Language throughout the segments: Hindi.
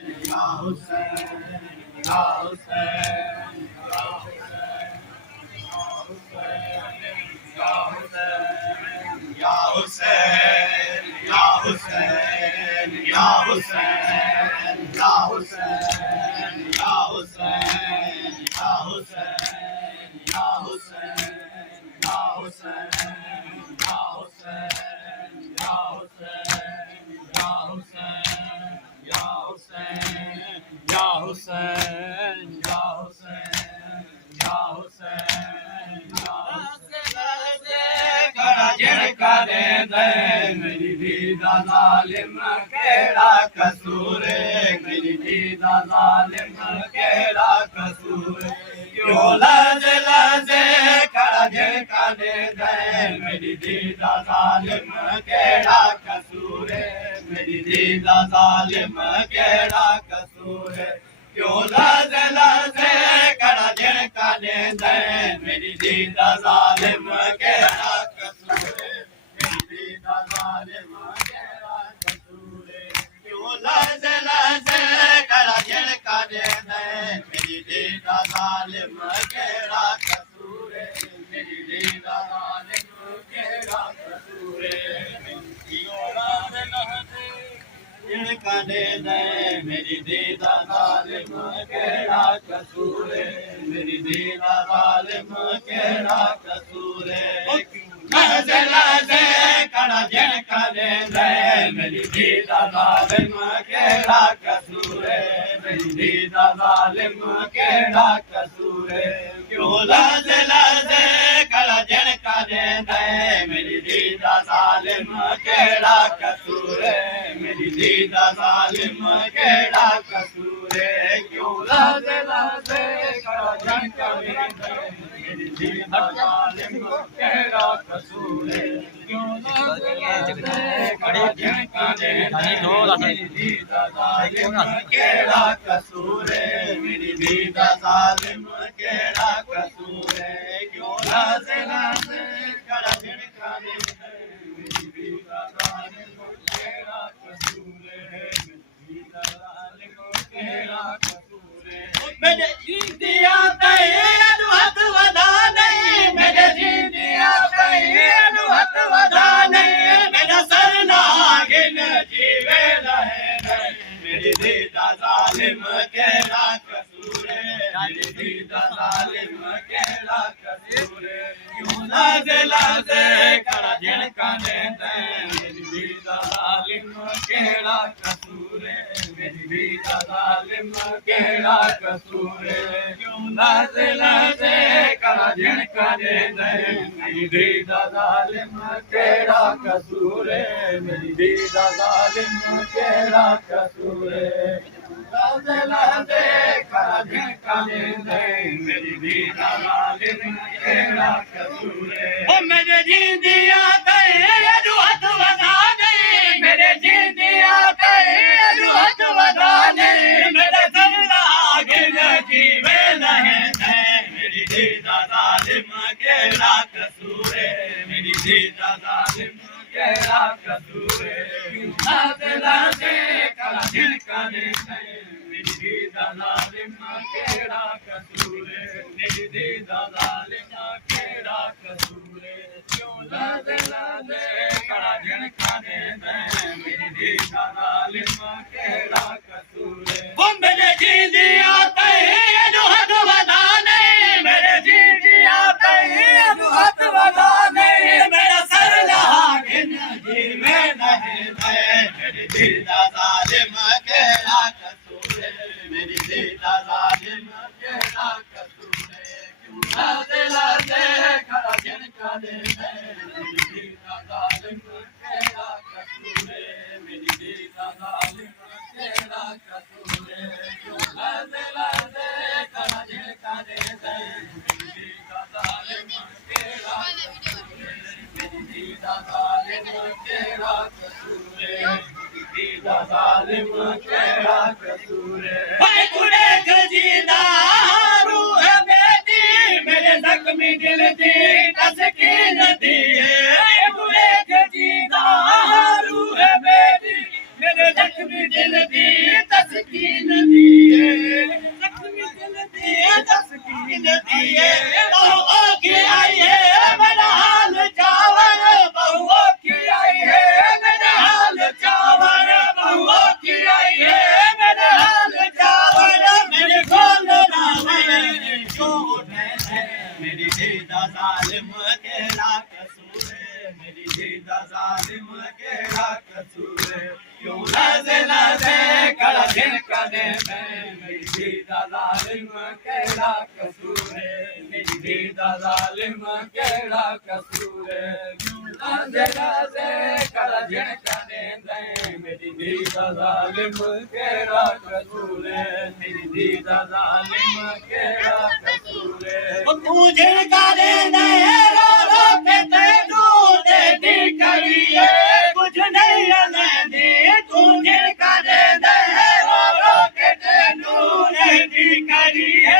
या हुसैन या हुसैन या हुसैन या हुसैन या हुसैन या हुसैन या हुसैन या हुसैन या हुसैन या हुसैन या हुसैन या हुसैन या हुसैन या हुसैन या हुसैन या हुसैन या हुसैन या करे दे मेरी दीदा जालिम केड़ा कसूर मेरी दीदा जालिम केड़ा कसूर क्यों लजे लजे खड़ा करे दे मेरी दीदा जालिम केड़ा कसूर मेरी दीदा जालिम केड़ा कसूर क्यों लजे लजे खड़ा करे दे मेरी दीदा जालिम केड़ा कसूर मेरी दीदा जालिम केड़ा कसूर क्यों लजे लजे खड़ा करे दे मेरी दीदा जालिम केड़ा कसूर मेरी दीदा जालिम केड़ा कसूर क्यों लजे लजे करे दे मेरी दीदा जालिम केड़ा कसूर मेरी दीदा जालिम केड़ा कसूर लजे लजे खड़ा करे दे मेरी दीदा जालिम केड़ा कसूर मेरी दीदा जालिम केड़ा कसूर क्यों लजे लजे खड़ा करे दे मेरी दीदा जालिम केड़ा कसूर मेरी दीदा जालिम केड़ा कसूर क्यों लजे लजे खड़ा करे दे मेरी दीदा जालिम केड़ा कसूर क्यों लजे लजे खड़ा करे दे मेरी दीदा जालिम केड़ा कसूर मेरी दीदा जालिम केड़ा कसूर क्यों लजे लजे खड़ा करे दे मेरी दीदा जालिम केड़ा कसूर मेरी दीदा जालिम केड़ा कसूर मेरे जींदिया तय हथ वधा नहीं मेरे जींदिया तय हथ वधा नहीं मेरा सर नागिन जीवे रहे मेरी दीदा जालिम केड़ा कसूर मेरी दीदा जालिम केड़ा कसूर क्यों लजे लजे खड़ा करे दे मेरी दीदा जालिम केड़ा कसूर मेरी दीदा जालिम केड़ा कसूर क्यों लजे लजे खड़ा करे दे मेरी दीदा जालिम केड़ा कसूर मेरी दीदा जालिम केड़ा कसूर लजे लजे खड़ा करे दे मेरी दीदा जालिम केड़ा कसूर ओ मेरे जींदिया तय हथ वधा नहीं मेरे जींदिया तय हथ वधा नहीं मेरे दिल लागिन जीवे रहे मेरी दीदा जालिम केड़ा कसूर मेरी दीदा जालिम केड़ा कसूर लजे लजे खड़ा करे दे मेरी दीदा जालिम केड़ा कसूर मेरी दीदा जालिम केड़ा कसूर क्यों लजे लजे खड़ा करे दे मेरी दीदा जालिम केड़ा कसूर वो मेरे जींदिया तय हथ वधा नहीं मेरे जींदिया तय हथ वधा नहीं मेरा सर लागिन जीवे नहीं मेरी दीदा जालिम केड़ा कसूर मेरी दीदा जालिम केड़ा कसूर क्यों लजे लजे खड़ा करे दे मेरी दीदा जालिम केड़ा कसूर मेरी दीदा जालिम केड़ा कसूर क्यों लजे लजे खड़ा करे दे मेरी दीदा जालिम केड़ा कसूर मेरी दीदा जालिम केड़ा कसूर दीदा जालिम केड़ा कसूर भाई कुड़े खजीदा रूह बेटी मेरे जख्मी दिल दी तस्कीन दी कुड़े खजीदा रूह बेटी मेरे जख्मी दिल दी तस्कीन कसूर है क्यों लजे लजे कड़ा झिड़का दे मेरी धी दा जालिम केड़ा कसूर है मेरी धी दा जालिम केड़ा कसूर है क्यों लजे लजे कड़ा झिड़का दे मेरी धी दा जालिम केड़ा कसूर है मेरी धी दा जालिम केड़ा कसूर है तू झिड़का दे रो रो के तैनू दे दी करिए कुछ नहीं लेंदी तू झिड़का दे रो रो के तैनू दे दी करिए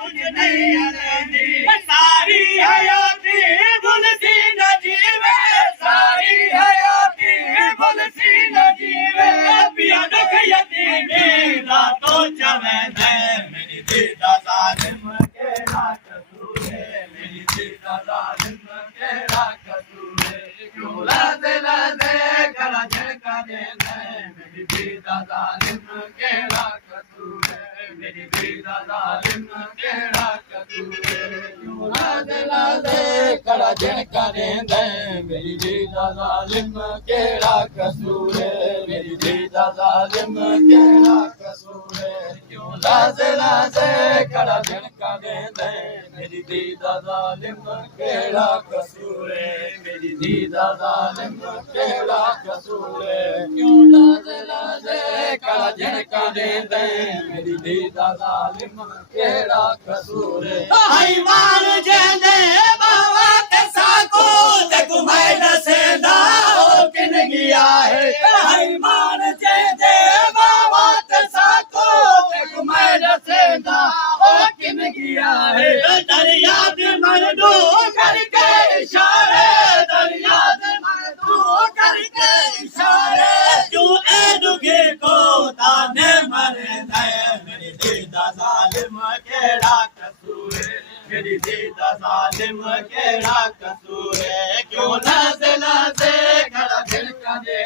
कुछ नहीं लेंदी सारी हयाती भुलसी न जीवे सारी हयाती भुलसी न जीवे पिया दुख यतीमी रातों चवे दे मेरी धी दा जालिम केड़ा कसूर है मेरी धी दा जालिम केड़ा कसूर है क्यों लजे लजे गला झड़का दे मेरी धी दा जालिम केड़ा कसूर है मेरी धी दा जालिम केड़ा कसूर है क्यों लजे लजे गला झड़का दे मेरी धी दा जालिम केड़ा कसूर है मेरी धी दा जालिम केड़ा कसूर है क्यों लजे लजे गला झड़का दे मेरी धी दा जालिम केड़ा कसूर है मेरी धी दा जालिम केड़ा कसूर है क्यों लजे लजे गला झड़का दे मेरी धी दा जालिम केड़ा कसूर है हाय मार जेंदे बाबा के साको ते घुमाई दसेंदा ओ किन गया है हाय मार जेंदे बाबा के साको ते घुमाई दसेंदा ओ किन गया है दरिया दे मर्दो करके इशारे दरिया दे मर्दो करके इशारे तू ए दुखे को ताने मरे दे मेरी धी दा जालिम केड़ा कसूर है मेरी धी दा जालिम केड़ा कसूर है क्यों लजे लजे गला झड़का दे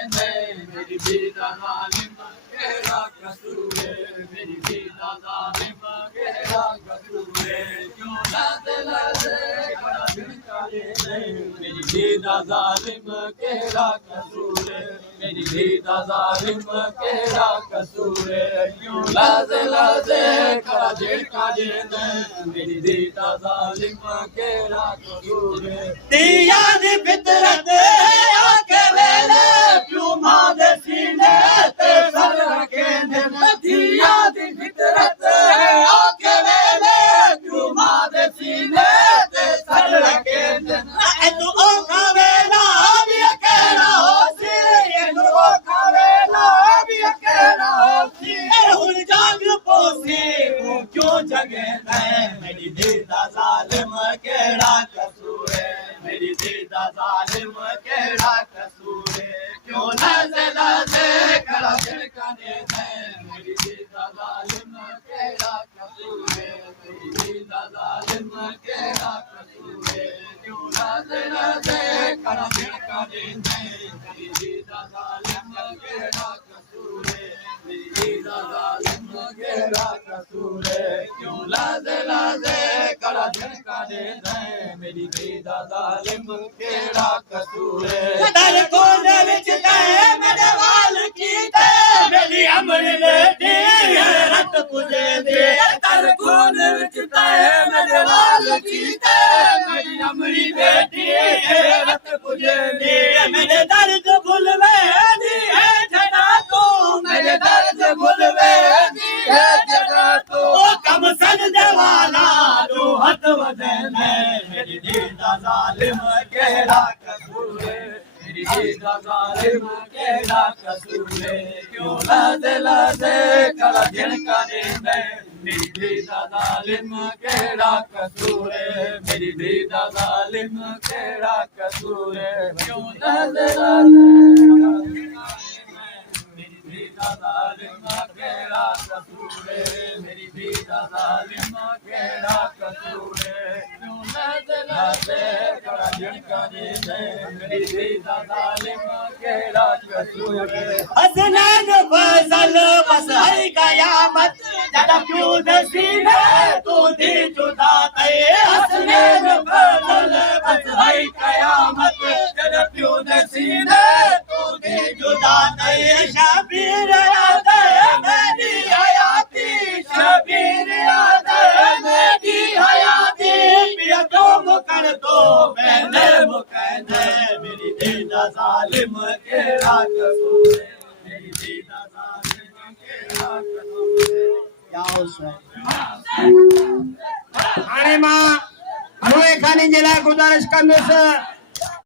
मेरी धी दा जालिम केड़ा कसूर है मेरी धी दा जालिम केड़ा कसूर है क्यों लजे लजे गला झड़का दे मेरी धी दा जालिम केड़ा कसूर है मेरी धी दा जालिम केड़ा कसूर है क्यों लजे लजे गला झड़का दे मेरी धी दा जालिम केड़ा कसूर है दिया दी फितरत आके वेले क्यों मां दे सीने ते सर रखे ने दिया दी फितरत आके वेले क्यों मां दे सीने ते सर रखे ने तू ओ खावेला भी अकेला होसी तू ओ खावेला भी अकेला होसी हुन जाग पोसी वो क्यों जगे मेरी धी दा जालिम केड़ा कसूर है मेरी धी दा जालिम केड़ा कसूर है क्यों लजे लजे गला झड़का दे मेरी धी दा जालिम केड़ा कसूर है मेरी धी दा जालिम केड़ा कसूर है क्यों लजे लजे गला झड़का दे मेरी धी दा जालिम केड़ा कसूर है मेरी धी दा जालिम केड़ा कसूर है क्यों लजे लजे गला झड़का दे मेरी धी दा जालिम केड़ा कसूर है दर कोने विच ते मेरे वाल कीते मेरी अमर बेटी रत पुजे दे दर कोने विच ते मेरे वाल कीते मेरी अमरी बेटी रत पुजे दे मेरे दर्द भुलवे दी है जड़ा तू मेरे दर्द भुलवे दी है जड़ा तू कम सन दे वाला तू हथ वदे मेरी धी दा जालिम केड़ा कसूर है मेरी धी दा जालिम केड़ा कसूर है क्यों लजे लजे गला झड़का दे मेरी धी दा जालिम केड़ा कसूर है मेरी धी दा जालिम केड़ा कसूर है क्यों लजे लजे मेरी धी दा जालिम केड़ा कसूर है मेरी धी दा जालिम केड़ा कसूर है क्यों लजे लजे गला झड़का दे मेरी धी दा जालिम केड़ा कसूर है हसनैन फजल बस है कयामत जदा क्यों नसीने तू दी जुदा ते हसनैन फजल बस है कयामत जदा क्यों नसीने तू दी जुदा धी दा ज़ालिम केड़ा कसूर है मेरी धी दा ज़ालिम केड़ा कसूर है या हुसैन हाणे मां रोए खानी जे लाइ गुज़ारिश कंदुसि